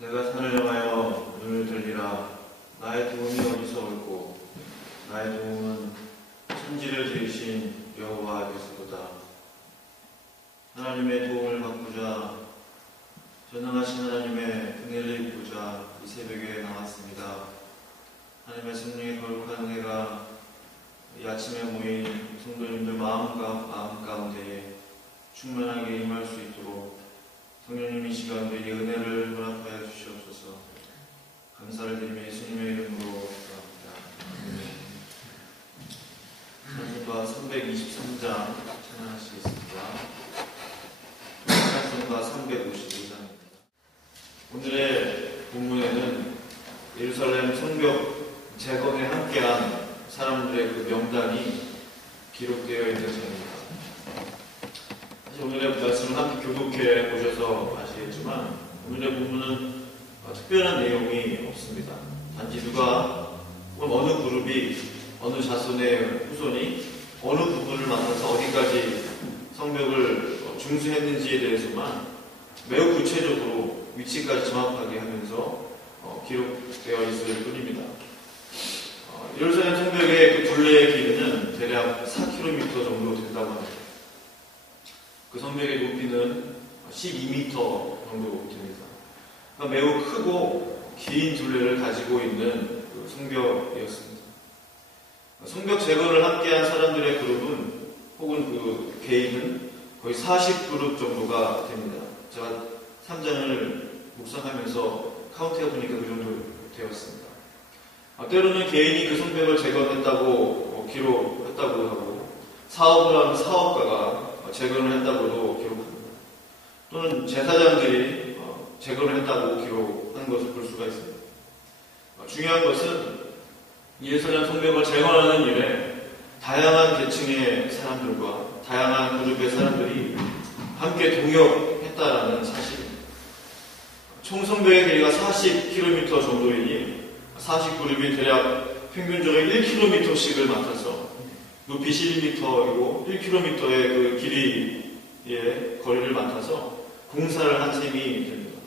내가 산을 향하여 눈을 들리라. 나의 도움이 어디서 올꼬? 나의 도움은 천지를 지으신 여호와께서로다. 하나님의 도움을 받고자, 전능하신 하나님의 은혜를 입고자 이 새벽에 나왔습니다. 하나님의 성령의 거룩한 은혜가 이 아침에 모인 성도님들 마음 가운데에 충만하게 임할 수 있도록 성령님 이 시간 우리에게 은혜를 허락하여 주시옵소서. 감사를 드리며 예수님의 이름으로 기도합니다. 찬송가 323장 찬양하시겠습니다. 찬송가 355장입니다. 오늘의 본문에는 예루살렘 성벽 재건에 함께한 사람들의 그 명단이 기록되어 있는 장입니다. 사실 오늘의 말씀을 함께 교독해 보셔서 아시겠지만 오늘의 본문은 특별한 내용이 없습니다. 단지 누가 어느 그룹이 어느 자손의 후손이 어느 부분을 맡아서 어디까지 성벽을 중수했는지에 대해서만 매우 구체적으로 위치까지 정확하게 하면서 기록되어 있을 뿐입니다. 예루살렘 성벽의 그 둘레의 길이는 대략 4km 정도 된다고 합니다. 그 성벽의 높이는 12m 정도 됩니다. 그러니까 매우 크고 긴 둘레를 가지고 있는 그 성벽이었습니다. 성벽 재건을 함께한 사람들의 그룹은 혹은 그 개인은 거의 40그룹 정도가 됩니다. 제가 3장을 묵상하면서 카운트해 보니까 그 정도 되었습니다. 때로는 개인이 그 성벽을 재건했다고 기록했다고 하고 사업을 하는 사업가가 재건을 했다고도 기록합니다. 또는 제사장들이 재건을 했다고 기록한 것을 볼 수가 있습니다. 중요한 것은 예루살렘 성벽을 재건하는 일에 다양한 계층의 사람들과 다양한 그룹의 사람들이 함께 동역했다라는 사실입니다. 총 성벽의 길이가 40km 정도이니 40그룹이 대략 평균적으로 1km씩을 맡아서 높이 12m이고 1km의 그 길이의 거리를 맡아서 공사를 한 셈이 됩니다.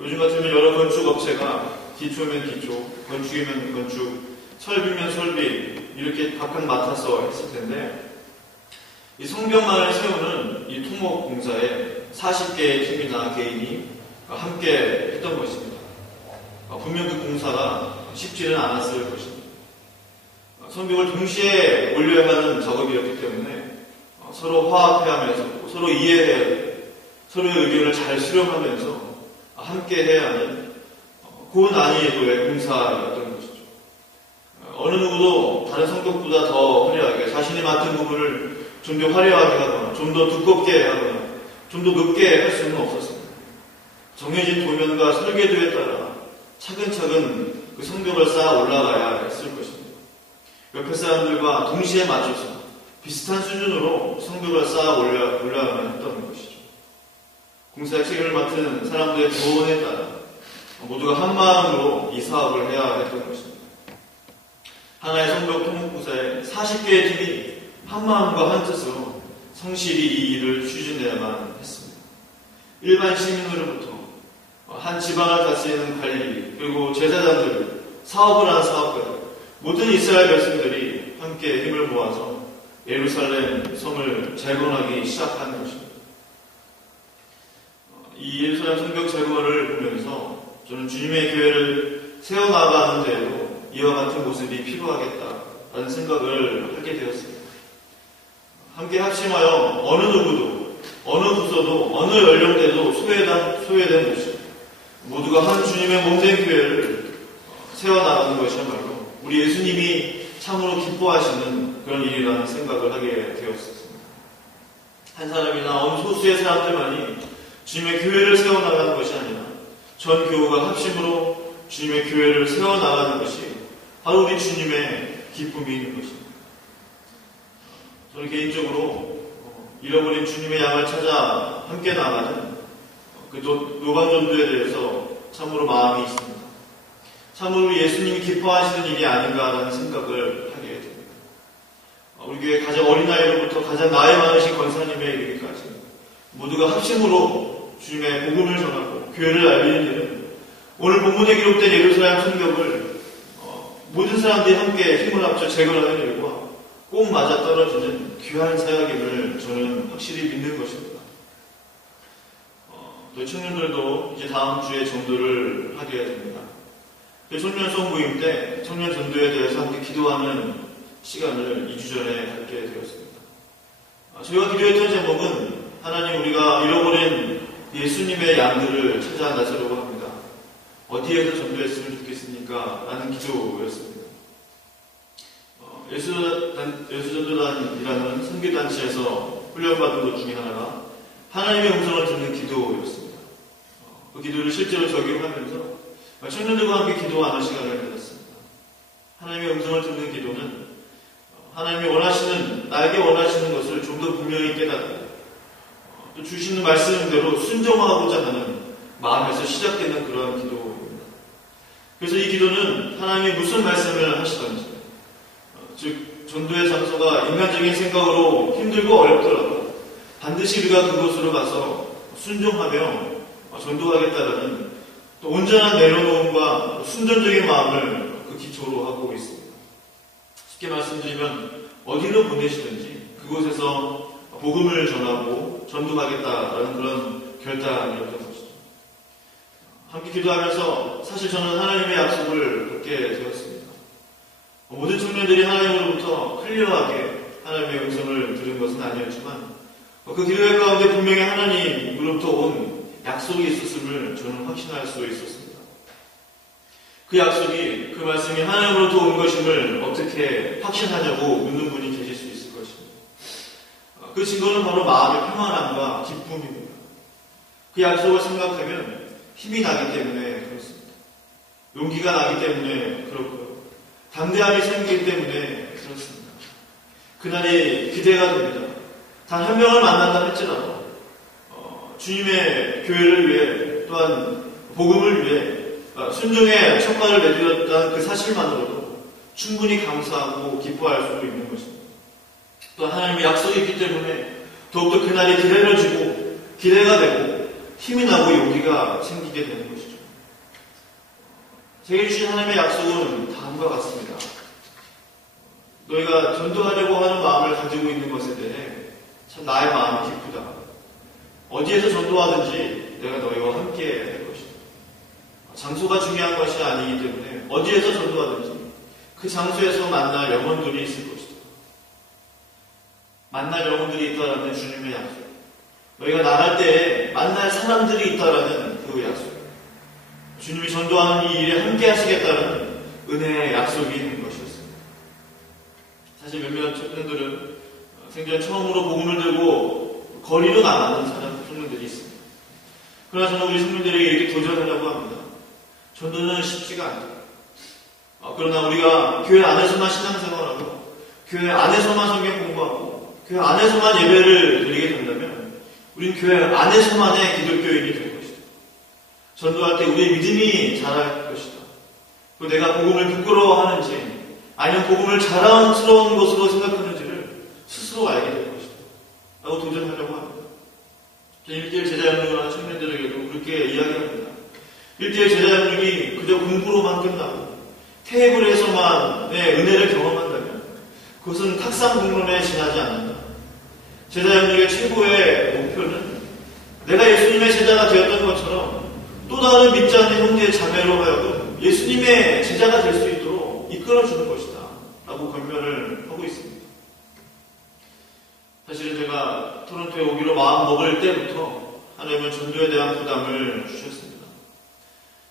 요즘 같으면 여러 건축업체가 기초면 기초, 건축이면 건축, 설비면 설비 이렇게 각각 맡아서 했을 텐데 이 성벽만을 세우는 이 토목 공사에 40개의 팀이나 개인이 함께 했던 것입니다. 분명 그 공사가 쉽지는 않았을 것입니다. 성벽을 동시에 올려야 하는 작업이었기 때문에 서로 화합해하면서 서로 이해해야 서로의 의견을 잘 수렴하면서 함께 해야 하는 고난이도의 공사였던 것이죠. 어느 누구도 다른 성벽보다 더 화려하게 자신이 맡은 부분을 좀 더 화려하게 하거나 좀 더 두껍게 하거나 좀 더 높게 할 수는 없었습니다. 정해진 도면과 설계도에 따라 차근차근 그 성벽을 쌓아 올라가야 했을 것입니다. 옆에 사람들과 동시에 맞춰서 비슷한 수준으로 성벽을 쌓아 올라가만 했던 것이죠. 공사의 책임을 맡은 사람들의 조언에 따라 모두가 한 마음으로 이 사업을 해야 했던 것입니다. 하나의 성벽 토목공사에 40개의 팀이 한 마음과 한 뜻으로 성실히 이 일을 추진해야만 했습니다. 일반 시민으로부터 한 지방을 다스리는 관리, 그리고 제사장들, 사업을 하는 사업가들, 모든 이스라엘 백성들이 함께 힘을 모아서 예루살렘 성을 재건하기 시작한 것입니다. 이 예루살렘 성벽 재건을 보면서 저는 주님의 교회를 세워나가는 데에도 이와 같은 모습이 필요하겠다라는 생각을 하게 되었습니다. 함께 합심하여 어느 누구도, 어느 부서도, 어느 연령대도 소외된 곳이 모두가 한 주님의 몸된 교회를 세워나가는 것이야말로 우리 예수님이 참으로 기뻐하시는 그런 일이라는 생각을 하게 되었습니다. 한 사람이나 어느 소수의 사람들만이 주님의 교회를 세워나가는 것이 아니라 전 교우가 합심으로 주님의 교회를 세워나가는 것이 바로 우리 주님의 기쁨이 있는 것입니다. 저는 개인적으로 잃어버린 주님의 양을 찾아 함께 나가는 그 노방전도에 대해서 참으로 마음이 있습니다. 참으로 예수님이 기뻐하시는 일이 아닌가라는 생각을 하게 됩니다. 우리 교회 가장 어린 나이로부터 가장 나이 많으신 권사님에 이르기까지 모두가 합심으로 주님의 복음을 전하고 교회를 알리는 일은 오늘 본문에 기록된 예루살렘 성벽을 모든 사람들이 함께 힘을 합쳐 재건하는 일과 꼭 맞아떨어지는 귀한 사역임을 저는 확실히 믿는 것입니다. 또 청년들도 이제 다음 주에 전도를 하게 됩니다. 청년 성부임 때 청년 전도에 대해서 함께 기도하는 시간을 2주 전에 갖게 되었습니다. 저희가 기도했던 제목은 하나님, 우리가 잃어버린 예수님의 양들을 찾아 나서려고 합니다. 어디에서 전도했으면 좋겠습니까? 라는 기도였습니다. 예수전도단이라는 선교단체에서 훈련받은 것 중에 하나가 하나님의 음성을 듣는 기도였습니다. 그 기도를 실제로 적용하면서 청년들과 함께 기도하는 시간을 가졌습니다. 하나님의 음성을 듣는 기도는 하나님이 원하시는, 나에게 원하시는 것을 좀 더 분명히 깨닫고 또 주시는 말씀대로 순종하고자 하는 마음에서 시작되는 그러한 기도입니다. 그래서 이 기도는 하나님이 무슨 말씀을 하시던지, 즉 전도의 장소가 인간적인 생각으로 힘들고 어렵더라도 반드시 우리가 그곳으로 가서 순종하며 전도하겠다라는 또 온전한 내려놓음과 순전적인 마음을 그 기초로 하고 있습니다. 쉽게 말씀드리면 어디로 보내시든지 그곳에서 복음을 전하고 전도하겠다라는 그런 결단이었던 것이죠. 함께 기도하면서 사실 저는 하나님의 약속을 받게 되었습니다. 모든 청년들이 하나님으로부터 클리어하게 하나님의 음성을 들은 것은 아니었지만 그 기도의 가운데 분명히 하나님으로부터 온 약속이 있었음을 저는 확신할 수 있었습니다. 그 약속이, 그 말씀이 하나님으로부터 온 것임을 어떻게 확신하냐고 묻는 분이 계실 수 있을 것입니다. 그 증거는 바로 마음의 평안함과 기쁨입니다. 그 약속을 생각하면 힘이 나기 때문에 그렇습니다. 용기가 나기 때문에 그렇고요. 담대함이 생기기 때문에 그렇습니다. 그날이 기대가 됩니다. 단 한 명을 만난다 할지라도 주님의 교회를 위해, 또한 복음을 위해 순종의 첫발을 내딛었다는 그 사실만으로도 충분히 감사하고 기뻐할 수 있는 것입니다. 또 하나님의 약속이 있기 때문에 더욱더 그날이 기다려지고 기대가 되고 힘이 나고 용기가 생기게 되는 것이죠. 제게 주신 하나님의 약속은 다음과 같습니다. 너희가 전도하려고 하는 마음을 가지고 있는 것에 대해 참 나의 마음이 기쁘다. 어디에서 전도하든지 내가 너희와 함께 할 것이다. 장소가 중요한 것이 아니기 때문에 어디에서 전도하든지 그 장소에서 만날 영혼들이 있을 것이다. 만날 영혼들이 있다라는 주님의 약속. 너희가 나갈 때에 만날 사람들이 있다라는 그 약속. 주님이 전도하는 이 일에 함께 하시겠다는 은혜의 약속이 있는 것이었습니다. 사실 몇몇 청년들은 생전 처음으로 복음을 들고 거리로 나가는 청년들이 있습니다. 그러나 저는 우리 청년들에게 이렇게 도전하려고 합니다. 전도는 쉽지가 않다. 그러나 우리가 교회 안에서만 신앙생활하고 교회 안에서만 성경 공부하고 교회 안에서만 예배를 드리게 된다면 우린 교회 안에서만의 기독교인이 될 것이다. 전도할 때 우리의 믿음이 자랄 것이다. 그리고 내가 복음을 부끄러워하는지 아니면 복음을 자랑스러운 것으로 생각하는지를 스스로 알게 될 것이다. 라고 도전하려고 합니다. 저는 1대1 제자연육을 하는 청년들에게도 그렇게 이야기합니다. 1대1 제자연육이 그저 공부로만 끝나고 테이블에서만의 은혜를 경험한다면 그것은 탁상공론에 지나지 않는다. 제자연육의 최고의 목표는 내가 예수님의 제자가 되었던 것처럼 또 다른 믿지 않는 형제 자매로 하여금 예수님의 제자가 될 수 있도록 이끌어주는 것이다. 라고 권면을 하고 있습니다. 사실은 제가 토론토에 오기로 마음 먹을 때부터 하나님은 전도에 대한 부담을 주셨습니다.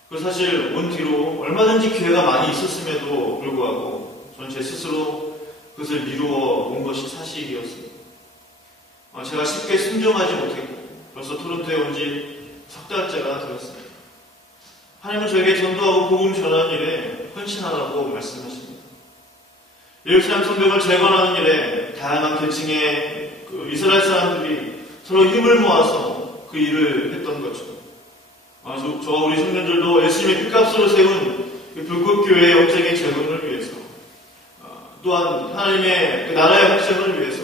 그리고 사실 온 뒤로 얼마든지 기회가 많이 있었음에도 불구하고 저는 제 스스로 그것을 미루어 온 것이 사실이었습니다. 제가 쉽게 순종하지 못했고 벌써 토론토에 온 지 석 달째가 되었습니다. 하나님은 저에게 전도하고 복음 전하는 일에 헌신하라고 말씀하십니다. 예루살렘 성벽을 재건하는 일에 다양한 계층의 이스라엘 사람들이 서로 힘을 모아서 그 일을 했던 것처럼 저와 우리 청년들도 예수님의 피값으로 세운 불꽃교회의 영적인 재건을 위해서 또한 하나님의 그 나라의 확장을 위해서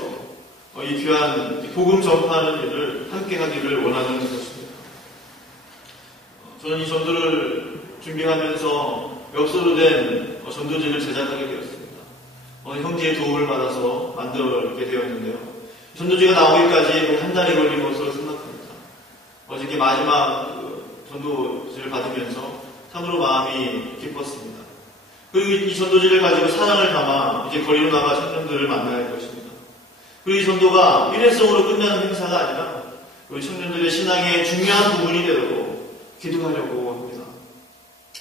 이 귀한 복음 전파하는 일을 함께 하기를 원하는 것입니다. 저는 이 전도를 준비하면서 엽서로 된 전도지를 제작하게 되었습니다. 어느 형제의 도움을 받아서 만들게 되었는데요. 전도지가 나오기까지 한 달이 걸린 것으로 생각합니다. 어저께 마지막 전도지를 받으면서 참으로 마음이 기뻤습니다. 그리고 이 전도지를 가지고 사랑을 담아 이제 거리로 나가 청년들을 만나야 할 것입니다. 그리고 이 전도가 일회성으로 끝나는 행사가 아니라 우리 청년들의 신앙의 중요한 부분이 되도록 기도하려고 합니다.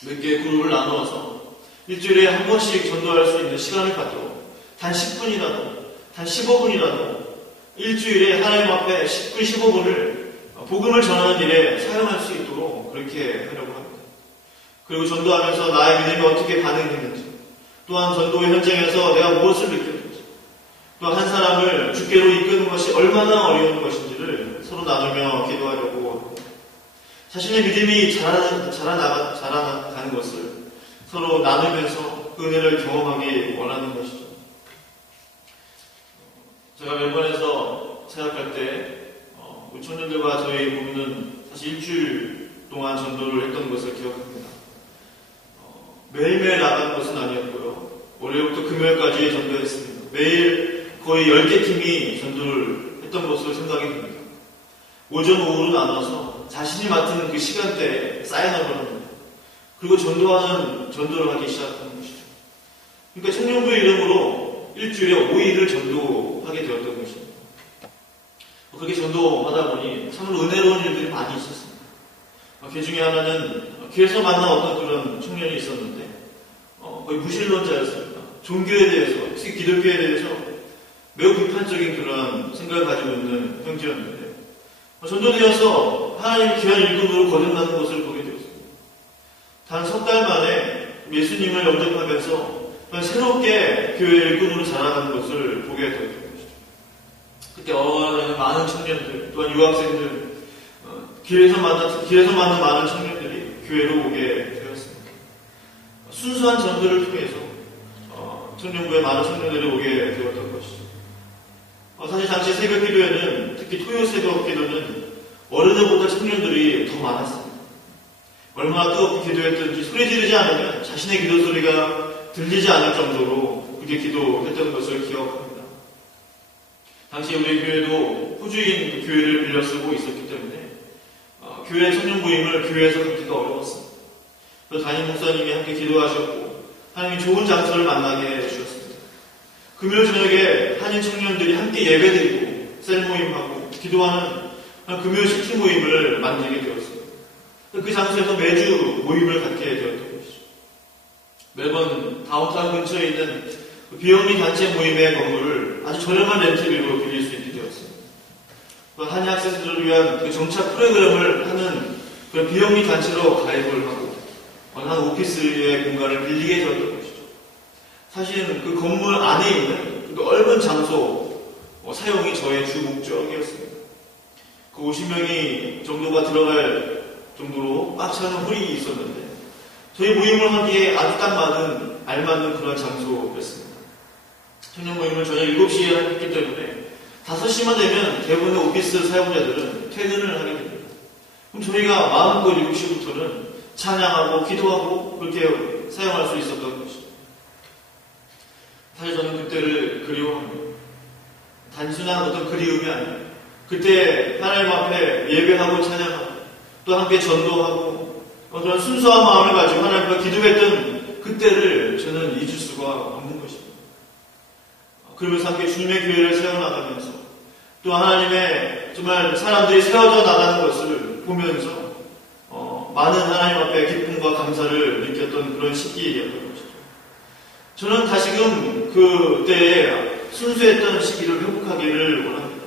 몇 개의 그룹을 나누어서 일주일에 한 번씩 전도할 수 있는 시간을 갖도록 단 10분이라도, 단 15분이라도 일주일에 하나님 앞에 10분, 15분을 복음을 전하는 일에 사용할 수 있도록 그렇게 하려고 합니다. 그리고 전도하면서 나의 믿음이 어떻게 반응했는지, 또한 전도의 현장에서 내가 무엇을 느꼈는지, 또 한 사람을 주께로 이끄는 것이 얼마나 어려운 것인지를 서로 나누며 기도하려고 합니다. 자신의 믿음이 자라나가는 것을 서로 나누면서 그 은혜를 경험하기 원하는 것이죠. 제가 멤버에서 생각할 때 우리 청년들과 저희 부부는 사실 일주일 동안 전도를 했던 것을 기억합니다. 매일매일 나가는 것은 아니었고요. 월요일부터 금요일까지 전도했습니다. 매일 거의 10개 팀이 전도를 했던 것으로 생각이 듭니다. 오전, 오후로 나눠서 자신이 맡은 그 시간대에 사인업을 합니다. 그리고 전도를 하기 시작하는 것이죠. 그러니까 청년부 이름으로 일주일에 5일을 전도하게 되었던 것입니다. 그렇게 전도하다 보니 참으로 은혜로운 일들이 많이 있었습니다. 그 중에 하나는 길에서 만난 어떤 그런 청년이 있었는데 거의 무신론자였습니다. 종교에 대해서, 특히 기독교에 대해서 매우 비판적인 그런 생각을 가지고 있는 형제였는데 전도되어서 하나님의 귀한 일꾼으로 거듭나는 것을 보게 되었습니다. 단 석 달 만에 예수님을 영접하면서 새롭게 교회 일꾼으로 자라나는 것을 보게 되었던 것이죠. 그때 많은 청년들, 또한 유학생들, 길에서 만난 많은 청년들이 교회로 오게 되었습니다. 순수한 전도를 통해서 청년부에 많은 청년들이 오게 되었던 것이죠. 사실 당시 새벽 기도에는, 특히 토요 새벽 기도는 어른들보다 청년들이 더 많았습니다. 얼마나 뜨겁게 기도했든지 소리 지르지 않으면 자신의 기도 소리가 들리지 않을 정도로 그렇게 기도했던 것을 기억합니다. 당시 우리 교회도 호주인 교회를 빌려 쓰고 있었기 때문에 교회 청년 모임을 교회에서 갖기가 어려웠습니다. 그래서 담임 목사님이 함께 기도하셨고 하나님이 좋은 장소를 만나게 해주셨습니다. 금요일 저녁에 한인 청년들이 함께 예배드리고 셀 모임하고 기도하는 금요일 식팀 모임을 만들게 되었습니다. 그 장소에서 매주 모임을 갖게 되었던 것이죠. 매번 다운타운 근처에 있는 비영리 단체 모임의 건물을 아주 저렴한 렌트비로 빌릴 수 있게 되었습니다. 한인 학생들을 위한 그 정착 프로그램을 하는 그 비영리 단체로 가입을 하고 한 오피스의 공간을 빌리게 되었던 것이죠. 사실은 그 건물 안에 있는 그 넓은 장소 사용이 저의 주 목적이었습니다. 그 50명이 정도가 들어갈 정도로 꽉 차는 홀이 있었는데 저희 모임을 하기에 아주 딱 알맞는 그런 장소였습니다. 청년 모임을 저녁 7시에 했기 때문에 5시만 되면 대부분의 오피스 사용자들은 퇴근을 하게 됩니다. 그럼 저희가 마음껏 7시부터는 찬양하고 기도하고 그렇게 사용할 수 있었던 것이죠. 사실 저는 그때를 그리워합니다. 단순한 어떤 그리움이 아니라 그때 하나님 앞에 예배하고 찬양하고 또 함께 전도하고 그런 순수한 마음을 가지고 하나님과 기도했던 그때를 저는 잊을 수가 없는 것입니다. 그러면서 함께 주님의 교회를 세워나가면서 또 하나님의 정말 사람들이 세워져 나가는 것을 보면서 많은 하나님 앞에 기쁨과 감사를 느꼈던 그런 시기였던 것이죠. 저는 다시금 그때의 순수했던 시기를 회복하기를 원합니다.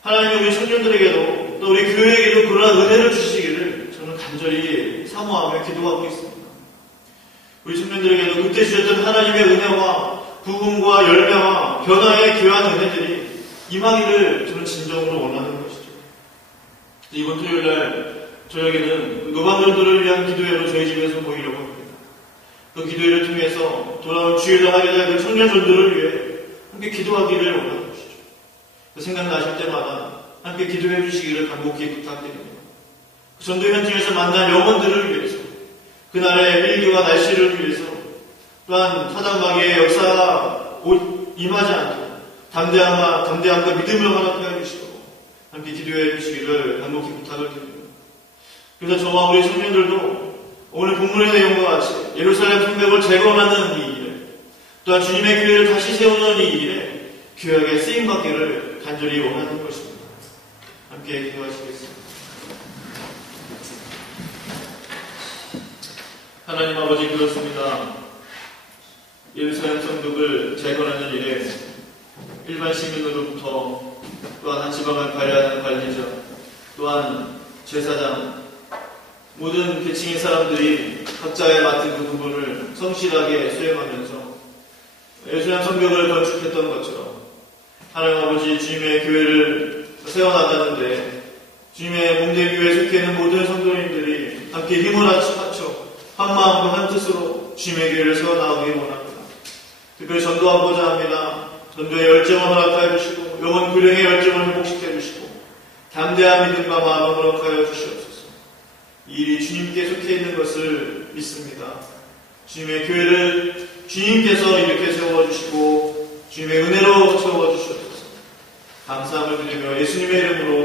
하나님이 우리 청년들에게도 또 우리 교회에게도 그러한 은혜를 주시기를 저는 간절히 사모하며 기도하고 있습니다. 우리 청년들에게도 그때 주셨던 하나님의 은혜와 부흥과 열매와 변화의 귀한 은혜들이 임하기를 저는 진정으로 원하는 것이죠. 이번 토요일날 저녁에는 노방전도를 위한 기도회로 저희 집에서 모이려고 합니다. 그 기도회를 통해서 돌아온 주일날 하게 될 그 청년 전도를 위해 함께 기도하기를 원하는 것이죠. 그 생각나실 때마다 함께 기도해 주시기를 간곡히 부탁드립니다. 전도 현장에서 만난 영혼들을 위해서, 그날의 일교와 날씨를 위해서, 또한 사단마귀의 역사가 곧 임하지 않도록 담대함과 믿음을 허락하여 주시고 함께 기도해 주시기를 간곡히 부탁을 드립니다. 그래서 저와 우리 청년들도 오늘 본문의 내용과 같이 예루살렘 성벽을 재건하는 이 일에, 또한 주님의 교회를 다시 세우는 이 일에 교회에 쓰임받기를 간절히 원하는 것입니다. 함께 기도하시겠습니다. 하나님 아버지, 그렇습니다. 예루살렘 성벽을 재건하는 일에 일반 시민으로부터 또한 한 지방을 관리하는 관리자, 또한 제사장, 모든 계층의 사람들이 각자의 맡은 그 부분을 성실하게 수행하면서 예루살렘 성벽을 건축했던 것처럼 하나님 아버지, 주님의 교회를 세워나가는데 주님의 몸된 교회에 속해 있는 모든 성도님들이 함께 힘을 합쳐 한 마음과 한 뜻으로 주님의 교회를 세워나가기 원합니다. 특별히 전도하고자 합니다. 전도의 열정을 허락하여 주시고 영혼 구령의 열정을 회복시켜 주시고 담대한 믿음과 마음을 허락하여 주시옵소서. 이 일이 주님께 속해 있는 것을 믿습니다. 주님의 교회를 주님께서 이렇게 세워주시고 주님의 은혜로 세워주시옵소서. 감사함을 드리며 예수님의 이름으로